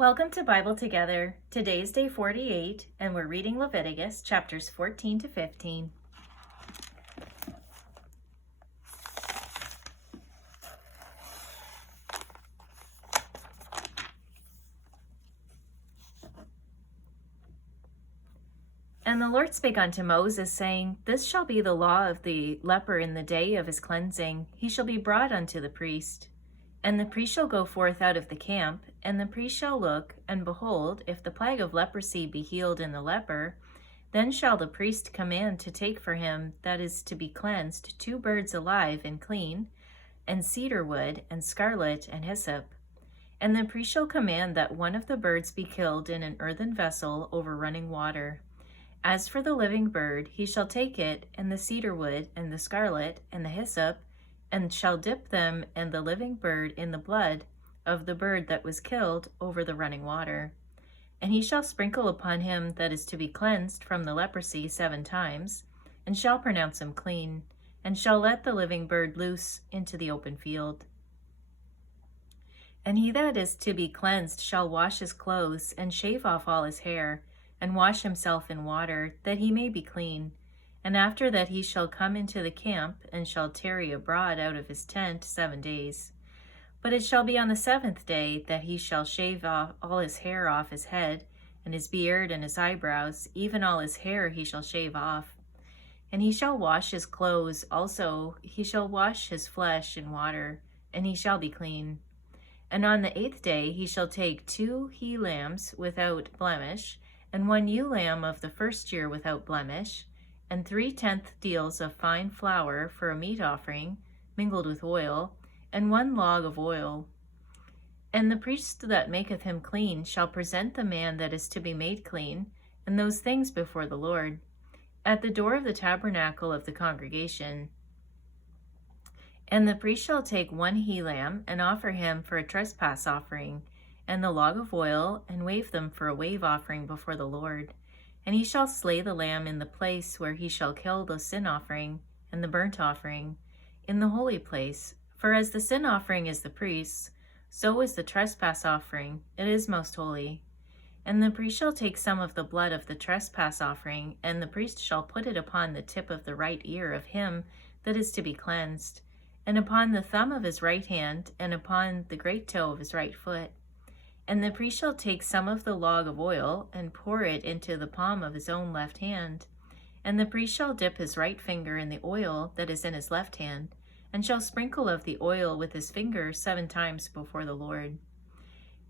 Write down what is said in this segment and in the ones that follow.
Welcome to Bible Together. Today's day 48, and we're reading Leviticus chapters 14 to 15. And the Lord spake unto Moses, saying, This shall be the law of the leper in the day of his cleansing. He shall be brought unto the priest. And the priest shall go forth out of the camp, and the priest shall look, and behold, if the plague of leprosy be healed in the leper, then shall the priest command to take for him that is to be cleansed 2 birds alive and clean, and cedar wood, and scarlet, and hyssop. And the priest shall command that one of the birds be killed in an earthen vessel over running water. As for the living bird, he shall take it, and the cedar wood, and the scarlet, and the hyssop, and shall dip them and the living bird in the blood of the bird that was killed over the running water. And he shall sprinkle upon him that is to be cleansed from the leprosy 7 times, and shall pronounce him clean, and shall let the living bird loose into the open field. And he that is to be cleansed shall wash his clothes, and shave off all his hair, and wash himself in water, that he may be clean. And after that he shall come into the camp, and shall tarry abroad out of his tent 7 days. But it shall be on the 7th day that he shall shave off all his hair off his head, and his beard, and his eyebrows, even all his hair he shall shave off. And he shall wash his clothes, also he shall wash his flesh in water, and he shall be clean. And on the 8th day he shall take 2 he-lambs without blemish, and 1 ewe lamb of the first year without blemish, and 3/10 deals of fine flour for a meat offering, mingled with oil, and 1 log of oil. And the priest that maketh him clean shall present the man that is to be made clean, and those things before the Lord, at the door of the tabernacle of the congregation. And the priest shall take 1 he-lamb, and offer him for a trespass offering, and the log of oil, and wave them for a wave offering before the Lord. And he shall slay the lamb in the place where he shall kill the sin offering and the burnt offering, in the holy place. For as the sin offering is the priest's, so is the trespass offering, it is most holy. And the priest shall take some of the blood of the trespass offering, and the priest shall put it upon the tip of the right ear of him that is to be cleansed, and upon the thumb of his right hand, and upon the great toe of his right foot. And the priest shall take some of the log of oil, and pour it into the palm of his own left hand. And the priest shall dip his right finger in the oil that is in his left hand, and shall sprinkle of the oil with his finger 7 times before the Lord.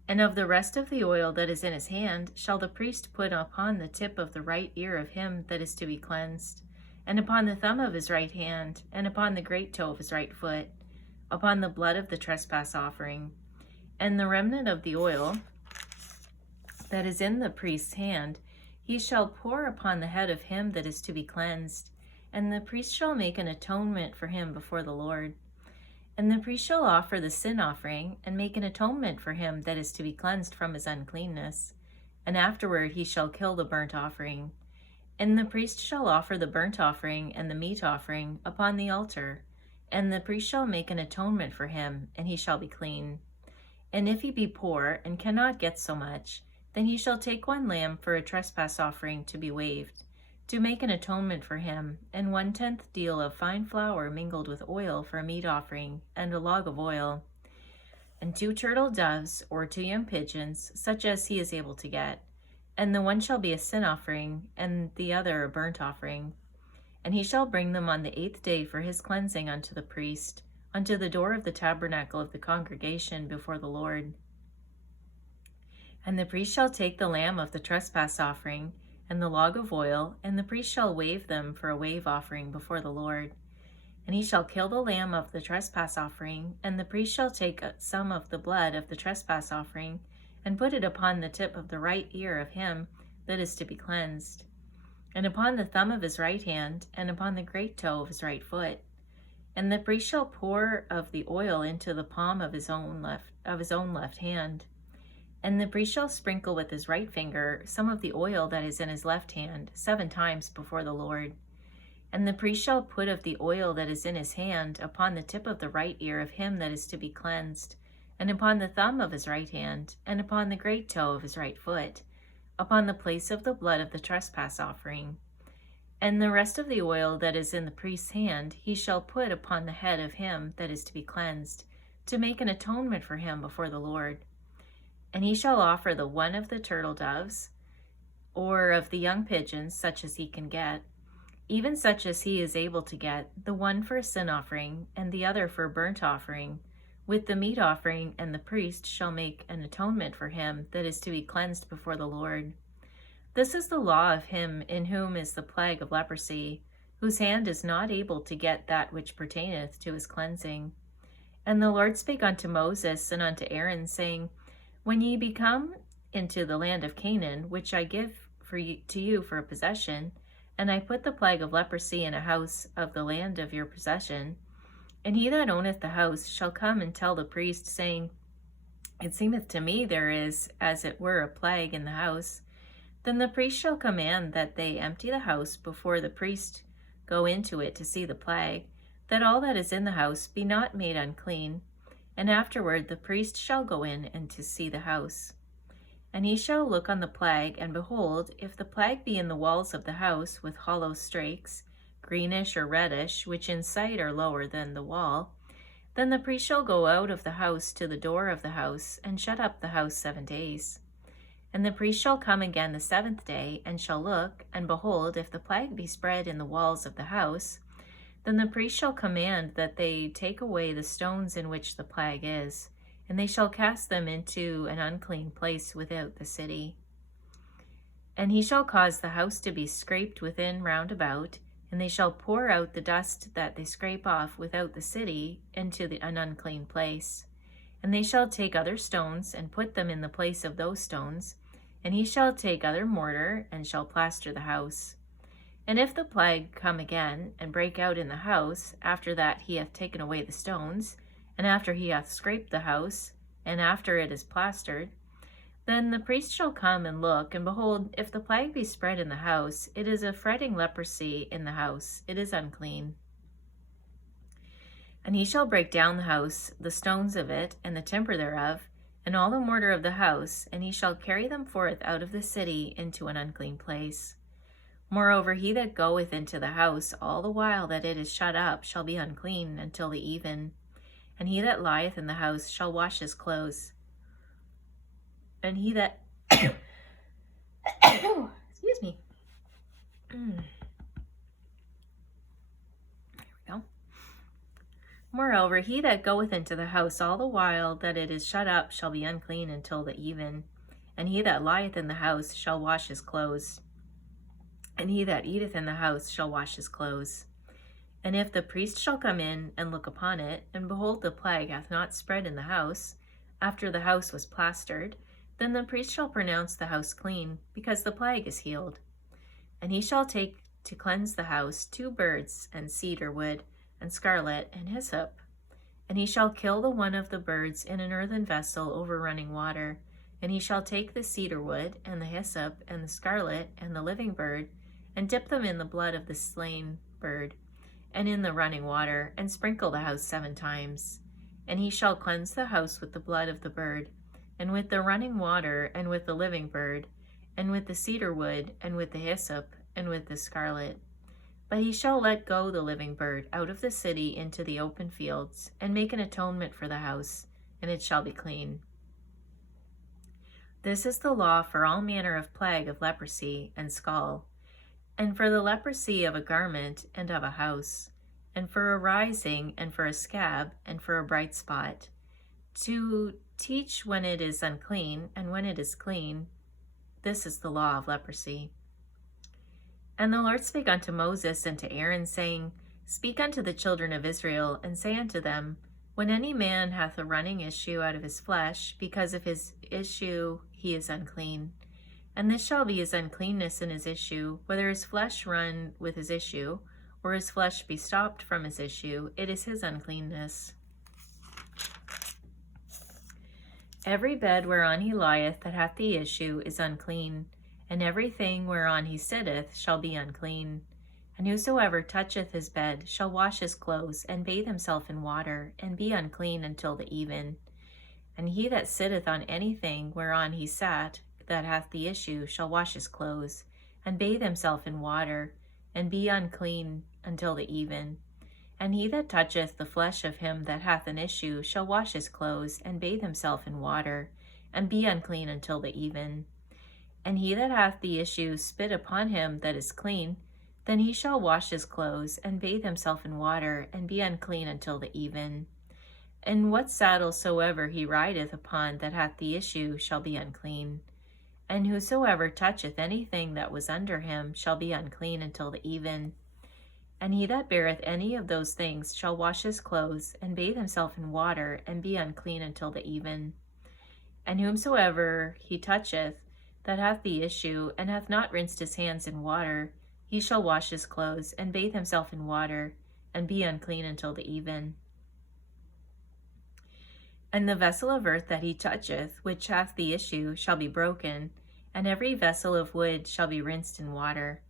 And of the rest of the oil that is in his hand shall the priest put upon the tip of the right ear of him that is to be cleansed, and upon the thumb of his right hand, and upon the great toe of his right foot, upon the blood of the trespass offering. And the remnant of the oil that is in the priest's hand he shall pour upon the head of him that is to be cleansed, and the priest shall make an atonement for him before the Lord. And the priest shall offer the sin offering, and make an atonement for him that is to be cleansed from his uncleanness. And afterward he shall kill the burnt offering. And the priest shall offer the burnt offering and the meat offering upon the altar. And the priest shall make an atonement for him, and he shall be clean. And if he be poor, and cannot get so much, then he shall take 1 lamb for a trespass offering to be waved, to make an atonement for him, and 1/10 deal of fine flour mingled with oil for a meat offering, and a log of oil, and 2 turtle doves, or 2 young pigeons, such as he is able to get. And the one shall be a sin offering, and the other a burnt offering. And he shall bring them on the 8th day for his cleansing unto the priest, unto the door of the tabernacle of the congregation before the Lord. And the priest shall take the lamb of the trespass offering, and the log of oil, and the priest shall wave them for a wave offering before the Lord. And he shall kill the lamb of the trespass offering, and the priest shall take some of the blood of the trespass offering, and put it upon the tip of the right ear of him that is to be cleansed, and upon the thumb of his right hand, and upon the great toe of his right foot. And the priest shall pour of the oil into the palm of his own left hand. And the priest shall sprinkle with his right finger some of the oil that is in his left hand 7 times before the Lord. And the priest shall put of the oil that is in his hand upon the tip of the right ear of him that is to be cleansed, and upon the thumb of his right hand, and upon the great toe of his right foot, upon the place of the blood of the trespass offering. And the rest of the oil that is in the priest's hand he shall put upon the head of him that is to be cleansed, to make an atonement for him before the Lord. And he shall offer the one of the turtle doves, or of the young pigeons, such as he can get, even such as he is able to get, the one for a sin offering, and the other for a burnt offering, with the meat offering, and the priest shall make an atonement for him that is to be cleansed before the Lord. This is the law of him in whom is the plague of leprosy, whose hand is not able to get that which pertaineth to his cleansing. And the Lord spake unto Moses and unto Aaron, saying, When ye be come into the land of Canaan, which I give to you for a possession, and I put the plague of leprosy in a house of the land of your possession, and he that owneth the house shall come and tell the priest, saying, It seemeth to me there is as it were a plague in the house. Then the priest shall command that they empty the house before the priest go into it to see the plague, that all that is in the house be not made unclean. And afterward the priest shall go in and to see the house. And he shall look on the plague, and behold, if the plague be in the walls of the house with hollow strakes, greenish or reddish, which in sight are lower than the wall, then the priest shall go out of the house to the door of the house, and shut up the house 7 days. And the priest shall come again the 7th day, and shall look, and behold, if the plague be spread in the walls of the house, then the priest shall command that they take away the stones in which the plague is, and they shall cast them into an unclean place without the city. And he shall cause the house to be scraped within round about, and they shall pour out the dust that they scrape off without the city into an unclean place. And they shall take other stones, and put them in the place of those stones, and he shall take other mortar, and shall plaster the house. And if the plague come again, and break out in the house, after that he hath taken away the stones, and after he hath scraped the house, and after it is plastered, then the priest shall come and look, and behold, if the plague be spread in the house, it is a fretting leprosy in the house, it is unclean. And he shall break down the house, the stones of it, and the timber thereof, and all the mortar of the house, and he shall carry them forth out of the city into an unclean place. Moreover, he that goeth into the house all the while that it is shut up shall be unclean until the even. And he that lieth in the house shall wash his clothes. And he that excuse me. There we go. Moreover, he that goeth into the house all the while that it is shut up shall be unclean until the even. And he that lieth in the house shall wash his clothes. And he that eateth in the house shall wash his clothes. And if the priest shall come in and look upon it, and behold, the plague hath not spread in the house, after the house was plastered, then the priest shall pronounce the house clean, because the plague is healed. And he shall take to cleanse the house 2 birds, and cedar wood, and scarlet, and hyssop. And he shall kill the one of the birds in an earthen vessel over running water. And he shall take the cedar wood, and the hyssop, and the scarlet, and the living bird, and dip them in the blood of the slain bird, and in the running water, and sprinkle the house 7 times. And he shall cleanse the house with the blood of the bird, and with the running water, and with the living bird, and with the cedar wood, and with the hyssop, and with the scarlet. But he shall let go the living bird out of the city into the open fields, and make an atonement for the house, and it shall be clean. This is the law for all manner of plague of leprosy and scall, and for the leprosy of a garment and of a house, and for a rising, and for a scab, and for a bright spot, to teach when it is unclean, and when it is clean. This is the law of leprosy. And the Lord spake unto Moses and to Aaron, saying, Speak unto the children of Israel, and say unto them, When any man hath a running issue out of his flesh, because of his issue he is unclean. And this shall be his uncleanness in his issue, whether his flesh run with his issue, or his flesh be stopped from his issue, it is his uncleanness. Every bed whereon he lieth that hath the issue is unclean, and everything whereon he sitteth shall be unclean. And whosoever toucheth his bed shall wash his clothes, and bathe himself in water, and be unclean until the even. And he that sitteth on anything whereon he sat, that hath the issue, shall wash his clothes, and bathe himself in water, and be unclean until the even. And he that toucheth the flesh of him that hath an issue shall wash his clothes, and bathe himself in water, and be unclean until the even. And he that hath the issue spit upon him that is clean, then he shall wash his clothes, and bathe himself in water, and be unclean until the even. And what saddle soever he rideth upon that hath the issue shall be unclean. And whosoever toucheth anything that was under him shall be unclean until the even. And he that beareth any of those things shall wash his clothes, and bathe himself in water, and be unclean until the even. And whomsoever he toucheth that hath the issue, and hath not rinsed his hands in water, he shall wash his clothes, and bathe himself in water, and be unclean until the even. And the vessel of earth that he toucheth, which hath the issue, shall be broken, and every vessel of wood shall be rinsed in water.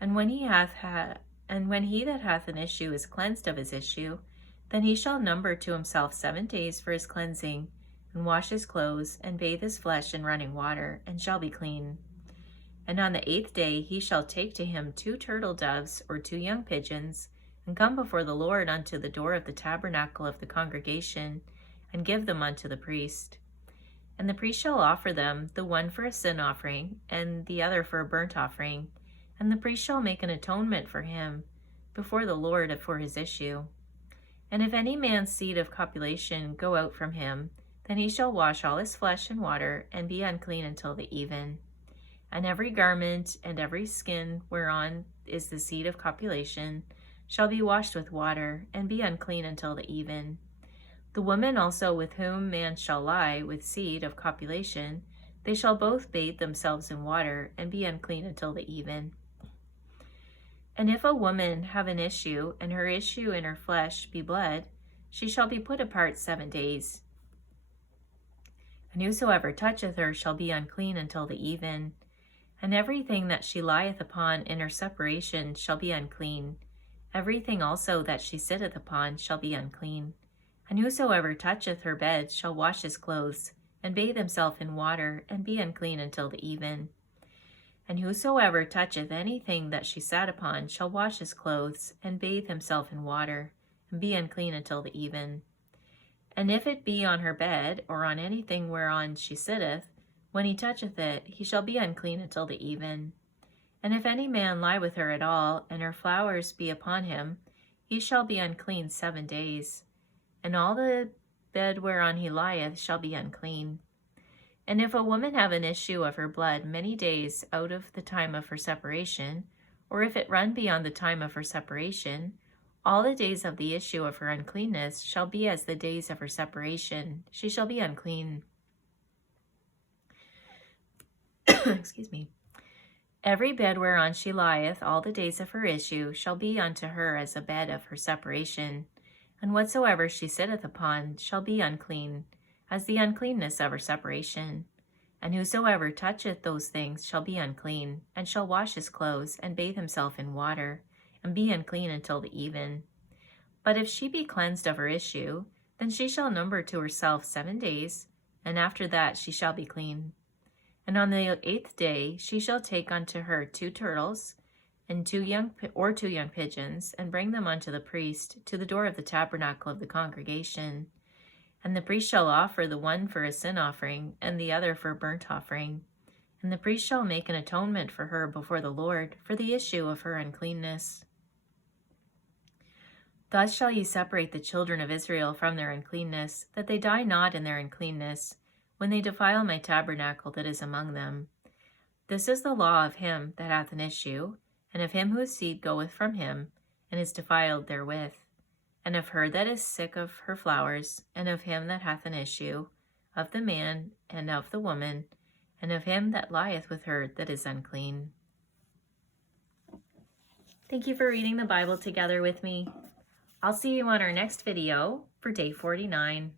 And when he that hath an issue is cleansed of his issue, then he shall number to himself 7 days for his cleansing, and wash his clothes, and bathe his flesh in running water, and shall be clean. And on the 8th day he shall take to him 2 turtle doves or 2 young pigeons, and come before the Lord unto the door of the tabernacle of the congregation, and give them unto the priest. And the priest shall offer them, the one for a sin offering, and the other for a burnt offering. And the priest shall make an atonement for him before the Lord for his issue. And if any man's seed of copulation go out from him, then he shall wash all his flesh in water, and be unclean until the even. And every garment and every skin whereon is the seed of copulation shall be washed with water, and be unclean until the even. The woman also with whom man shall lie with seed of copulation, they shall both bathe themselves in water, and be unclean until the even. And if a woman have an issue, and her issue in her flesh be blood, she shall be put apart 7 days. And whosoever toucheth her shall be unclean until the even. And everything that she lieth upon in her separation shall be unclean. Everything also that she sitteth upon shall be unclean. And whosoever toucheth her bed shall wash his clothes, and bathe himself in water, and be unclean until the even. And whosoever toucheth anything that she sat upon shall wash his clothes, and bathe himself in water, and be unclean until the even. And if it be on her bed, or on anything whereon she sitteth, when he toucheth it, he shall be unclean until the even. And if any man lie with her at all, and her flowers be upon him, he shall be unclean 7 days. And all the bed whereon he lieth shall be unclean. And if a woman have an issue of her blood many days out of the time of her separation, or if it run beyond the time of her separation, all the days of the issue of her uncleanness shall be as the days of her separation. She shall be unclean. Excuse me. Every bed whereon she lieth all the days of her issue shall be unto her as a bed of her separation. And whatsoever she sitteth upon shall be unclean, as the uncleanness of her separation. And whosoever toucheth those things shall be unclean, and shall wash his clothes, and bathe himself in water, and be unclean until the even. But if she be cleansed of her issue, then she shall number to herself 7 days, and after that she shall be clean. And on the 8th day she shall take unto her 2 turtles, and 2 young pigeons, and bring them unto the priest to the door of the tabernacle of the congregation. And the priest shall offer the one for a sin offering, and the other for a burnt offering. And the priest shall make an atonement for her before the Lord for the issue of her uncleanness. Thus shall ye separate the children of Israel from their uncleanness, that they die not in their uncleanness, when they defile my tabernacle that is among them. This is the law of him that hath an issue, and of him whose seed goeth from him, and is defiled therewith, and of her that is sick of her flowers, and of him that hath an issue, of the man and of the woman, and of him that lieth with her that is unclean. Thank you for reading the Bible together with me. I'll see you on our next video for day 49.